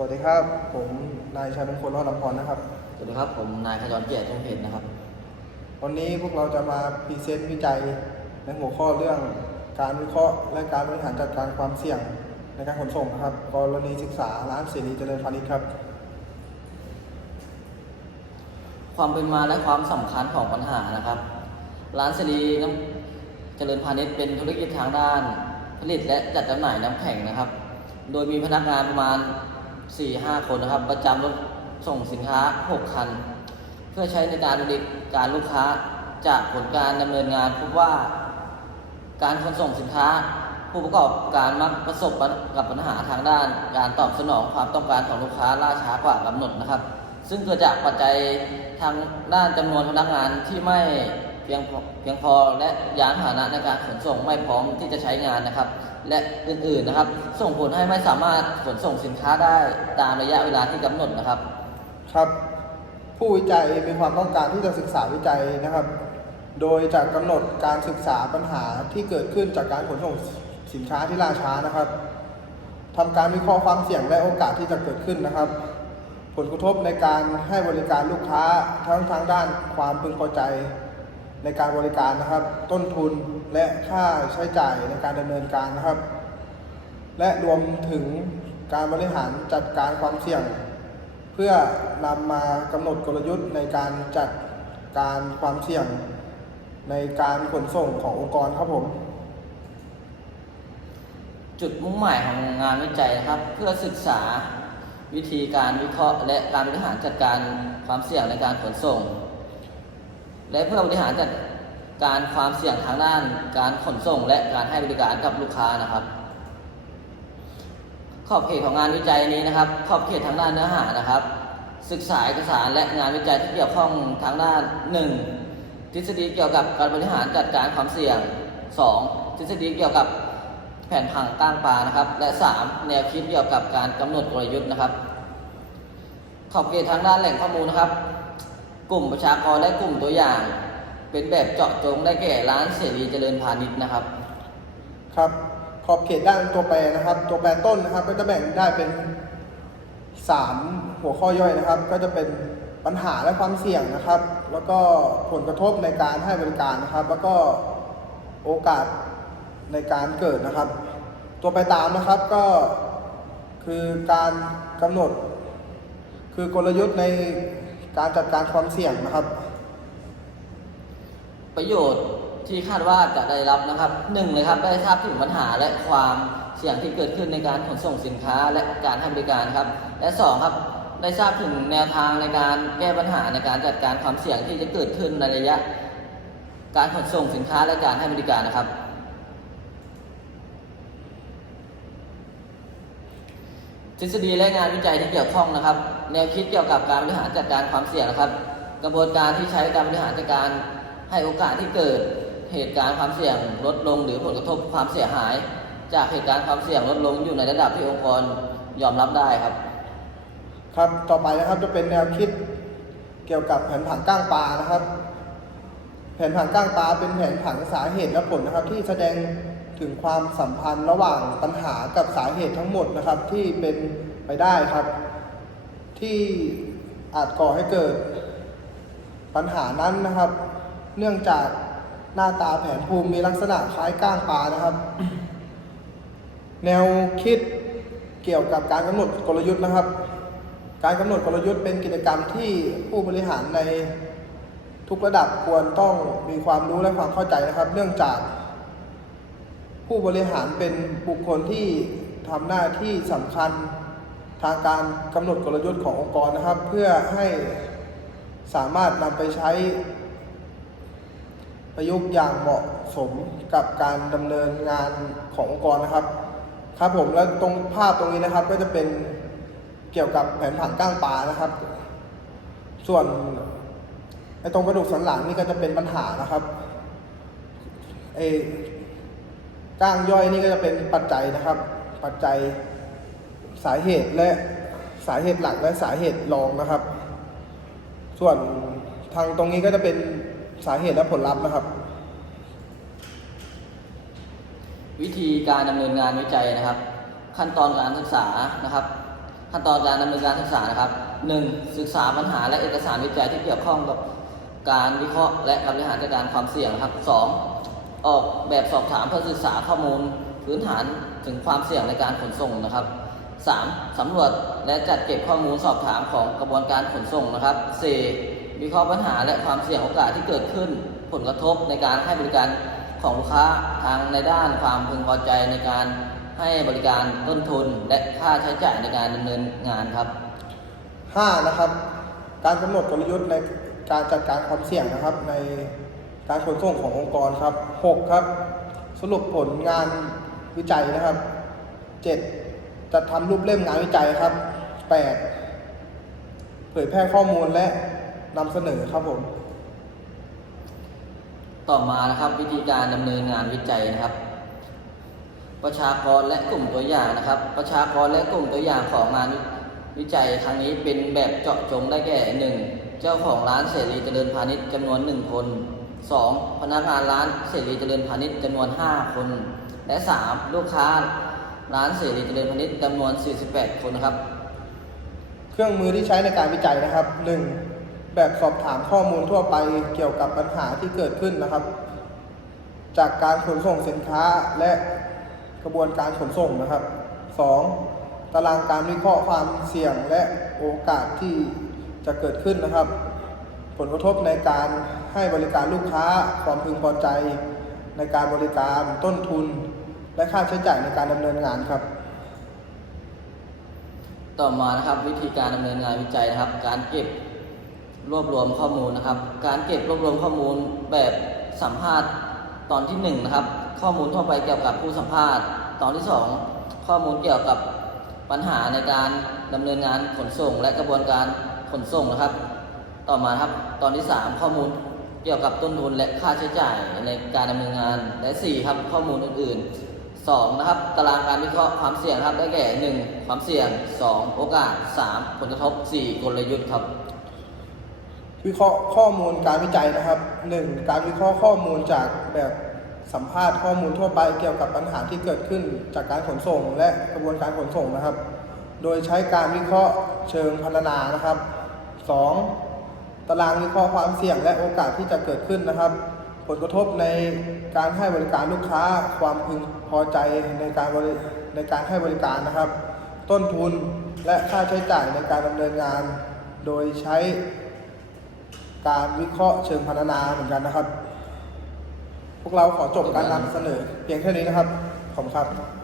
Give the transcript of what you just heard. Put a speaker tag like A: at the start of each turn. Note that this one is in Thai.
A: วัสดีครับ ผมนายชัยมงคลรอดลำพรนะครับ
B: สวัสดีครับ ผมนายขจรเกียรติจงเพชรนะครับ
A: วันนี้พวกเราจะมาพรีเซนต์วิจัยในหัวข้อเรื่องการวิเคราะห์ และการบริหารจัดการความเสี่ยงในการขนส่งนะครับ กรณีศึกษาร้านเสรีเจริญพาณิชย์ครับ
B: ความเป็นมาและความสำคัญของปัญหานะครับ ร้านเสรีน้ำเจริญพาณิชย์เป็นธุรกิจทางด้าน ผลิตและจัดจำหน่ายน้ำแข็งนะครับ โดยมีพนักงานประมาณ 4-5คนนะครับ ประจำรถส่งสินค้า 6 คัน เพื่อใช้ในการบริการลูกค้าจากผลการดำเนินงานพบว่า การขนส่งสินค้า ผู้ประกอบการมักประสบกับปัญหาทางด้าน การตอบสนองความต้องการของลูกค้าล่าช้ากว่ากำหนดนะครับ ซึ่งเกิดจากปัจจัยทางด้านจำนวนพนักงานที่ไม่เพียงเพียงพอและยานพาหนะในการขนส่งไม่พร้อมที่จะใช้งานนะครับ และอื่นๆนะครับ ส่งผลให้ไม่สามารถขนส่งสินค้าได้ตามระยะเวลาที่กำหนดนะครับ
A: ครับ ผู้วิจัยมีความต้องการที่จะศึกษาวิจัยนะครับ โดยจะกำหนดการศึกษาปัญหาที่เกิดขึ้นจากการขนส่งสินค้าที่ล่าช้านะครับทำการวิเคราะห์ความเสี่ยงและโอกาสที่จะเกิดขึ้นนะครับ ผลกระทบในการให้บริการลูกค้าทั้งทางด้านความพึงพอใจในการบริการนะครับ ต้นทุน และค่าใช้จ่ายในการดำเนินการนะครับ และรวมถึงการบริหารจัดการความเสี่ยง เพื่อนำมากำหนดกลยุทธ์ในการจัดการความเสี่ยง ในการขนส่งขององค์กรครับผม
B: จุดมุ่งหมายของงานวิจัยนะครับ เพื่อศึกษาวิธีการวิเคราะห์ และการบริหารจัดการความเสี่ยงในการขนส่ง และเพื่อบริหารจัด การความเสี่ยงทางด้านการขนส่งและการให้บริการกับลูกค้านะครับ ขอบเขตของงานวิจัยนี้นะครับ ขอบเขตทางด้านเนื้อหานะครับ ศึกษาเอกสารและงานวิจัยที่เกี่ยวข้องทางด้าน 1. ทฤษฎีเกี่ยวกับการบริหารจัดการความเสี่ยง 2. ทฤษฎีเกี่ยวกับแผนผังก้งปลานะครับ และ 3. แนวคิดเกี่ยวกับการกำหนดกลยุทธ์นะครับ ขอบเขตทางด้านแหล่งข้อมูลนะครับ กลุ่มประชากรและกลุ่มตัวอย่าง เป็นแบบเจาะจงได้แก่ร้านเสรีเจริญพาณิชย์นะครับ
A: ครับขอบเขตด้านตัวแปรนะครับ ตัวแปรต้นนะครับ ก็จะแบ่งได้เป็น 3 หัวข้อย่อยนะครับ ก็จะเป็นปัญหาและความเสี่ยงนะครับ แล้วก็ผลกระทบในการให้บริการนะครับ แล้วก็โอกาสในการเกิดนะครับ ตัวไปตามนะครับก็คือการกำหนด คือกลยุทธ์ในการจัดการความเสี่ยงนะครับ
B: ประโยชน์ที่คาดว่าจะได้รับนะครับหนึ่งเลยครับได้ทราบถึงปัญหาและความเสี่ยงที่เกิดขึ้นในการขนส่งสินค้าและการให้บริการครับ และสองครับได้ทราบถึงแนวทางในการแก้ปัญหาในการจัดการความเสี่ยงที่จะเกิดขึ้นในระยะ การขนส่งสินค้าและการให้บริการนะครับ ทฤษฎีและงานวิจัยที่เกี่ยวข้องนะครับ แนวคิดเกี่ยวกับการบริหารจัดการความเสี่ยงนะครับ กระบวนการที่ใช้การบริหารจัดการ ให้โอกาสที่เกิดเหตุการณ์ความเสี่ยงลดลง หรือผลกระทบความเสียหาย จากเหตุการณ์ความเสี่ยงลดลงอยู่ในระดับที่องค์กรยอมรับได้ครับ
A: ครับต่อไปนะครับจะเป็นแนวคิดเกี่ยวกับแผนผังก้างปลานะครับ แผนผังก้างปลาเป็นแผนผังสาเหตุและผลนะครับ ที่แสดงถึงความสัมพันธ์ระหว่างปัญหากับสาเหตุทั้งหมดนะครับ ที่เป็นไปได้ครับ ที่อาจก่อให้เกิดปัญหานั้นนะครับ เนื่องจากหน้าตาแผนภูมิมีลักษณะคล้ายก้างปลานะครับ แนวคิดเกี่ยวกับการกำหนดกลยุทธ์นะครับ การกำหนดกลยุทธ์เป็นกิจกรรมที่ผู้บริหารในทุกระดับควรต้องมีความรู้และความเข้าใจนะครับ เนื่องจาก ผู้บริหารเป็นบุคคลที่ทำหน้าที่สำคัญทางการกำหนดกลยุทธ์ขององค์กรนะครับ เพื่อให้สามารถนำไปใช้ ประยุกต์อย่างเหมาะสมกับการดำเนินงานขององค์กรนะครับ ครับผมแล้วตรงภาพตรงนี้นะครับก็จะเป็นเกี่ยวกับแผนผังก้างปลานะครับ ส่วนไอ้ตรงกระดูกสันหลังนี่ก็จะเป็นปัญหานะครับไอ้ก้างย่อยนี่ก็จะเป็นปัจจัยนะครับ ปัจจัยสาเหตุและสาเหตุหลักและสาเหตุรองนะครับ ส่วนทางตรงนี้ก็จะเป็น สาเหตุและผลลัพธ์นะครับ
B: วิธีการดำเนินงานวิจัยนะครับ ขั้นตอนการศึกษานะครับ ขั้นตอนการดำเนินการศึกษานะครับ 1. ศึกษาปัญหาและเอกสารวิจัยที่เกี่ยวข้องกับการวิเคราะห์ และการบริหารจัดการความเสี่ยงครับ 2. ออกแบบสอบถามเพื่อศึกษาข้อมูลพื้นฐานถึงความเสี่ยงในการขนส่งนะครับ 3. สำรวจและจัดเก็บข้อมูลสอบถามของกระบวนการขนส่งนะครับ 4. วิเคราะห์ปัญหาและความเสี่ยงโอกาสที่เกิดขึ้น ผลกระทบในการให้บริการของลูกค้าทางในด้านความพึงพอใจในการให้บริการต้นทุนและค่าใช้จ่ายในการดำเนินงานครับ
A: 5 นะครับ การกำหนดกลยุทธ์ในการจัดการความเสี่ยงนะครับ ในการขนส่งขององค์กรครับ 6 ครับ สรุปผลงานวิจัยนะครับ 7. จัดทำรูปเล่มงานวิจัยครับ 8. เผยแพร่ข้อมูลและ นำเสนอครับผม
B: ต่อมานะครับวิธีการดำเนินงานวิจัยนะครับ ประชากรและกลุ่มตัวอย่างนะครับ ประชากรและกลุ่มตัวอย่างของงานวิจัยครั้งนี้เป็นแบบเจาะจงได้แก่หนึ่งเจ้าของร้านเสรีเจริญพาณิชย์จำนวนหนึ่งคนสองพนักงานร้านเสรีเจริญพาณิชย์จำนวนห้าคน และสามลูกค้าร้านเสรีเจริญพาณิชย์จำนวน 48 คนนะครับ
A: เครื่องมือที่ใช้ในการวิจัยนะครับ 1. แบบสอบถามข้อมูลทั่วไปเกี่ยวกับปัญหาที่เกิดขึ้นนะครับ จากการขนส่งสินค้าและกระบวนการขนส่งนะครับ 2. ตารางการวิเคราะห์ความเสี่ยงและโอกาสที่จะเกิดขึ้นนะครับ ผลกระทบในการให้บริการลูกค้าความพึงพอใจ ในการบริการต้นทุน และค่าใช้จ่ายในการดำเนินงานครับ
B: ต่อมานะครับวิธีการดำเนินงานวิจัยนะครับ การเก็บ รวบรวมข้อมูลนะครับ การเก็บรวบรวมข้อมูลแบบสัมภาษณ์ตอนที่หนึ่งนะครับ ข้อมูลทั่วไปเกี่ยวกับผู้สัมภาษณ์ ตอนที่สองข้อมูลเกี่ยวกับปัญหาในการดำเนินงานขนส่ง และกระบวนการขนส่งนะครับ ต่อมาครับ ตอนที่สามข้อมูลเกี่ยวกับต้นทุนและค่าใช้จ่ายในการดำเนินงาน และสี่ครับ ข้อมูลอื่นๆสองนะครับ ตารางการวิเคราะห์ความเสี่ยงครับ ได้แก่หนึ่งความเสี่ยงสองโอกาสสามผลกระทบสี่กลยุทธ์ครับ
A: วิเคราะห์ข้อมูลการวิจัยนะครับ 1. การวิเคราะห์ข้อมูลจากแบบสัมภาษณ์ข้อมูลทั่วไปเกี่ยวกับปัญหาที่เกิดขึ้นจากการขนส่ง และกระบวนการขนส่งนะครับ โดยใช้การวิเคราะห์เชิงพรรณนานะครับ 2. ตารางวิเคราะห์ความเสี่ยงและโอกาสที่จะเกิดขึ้นนะครับ ผลกระทบในการให้บริการลูกค้า ความพึงพอใจในการในการให้บริการนะครับ ต้นทุนและค่าใช้จ่ายในการดำเนินงาน โดยใช้ การวิเคราะห์เชิงพรรณนาเหมือนกันนะครับ พวกเราขอจบการนำเสนอเพียงแค่นี้นะครับ ขอบคุณครับ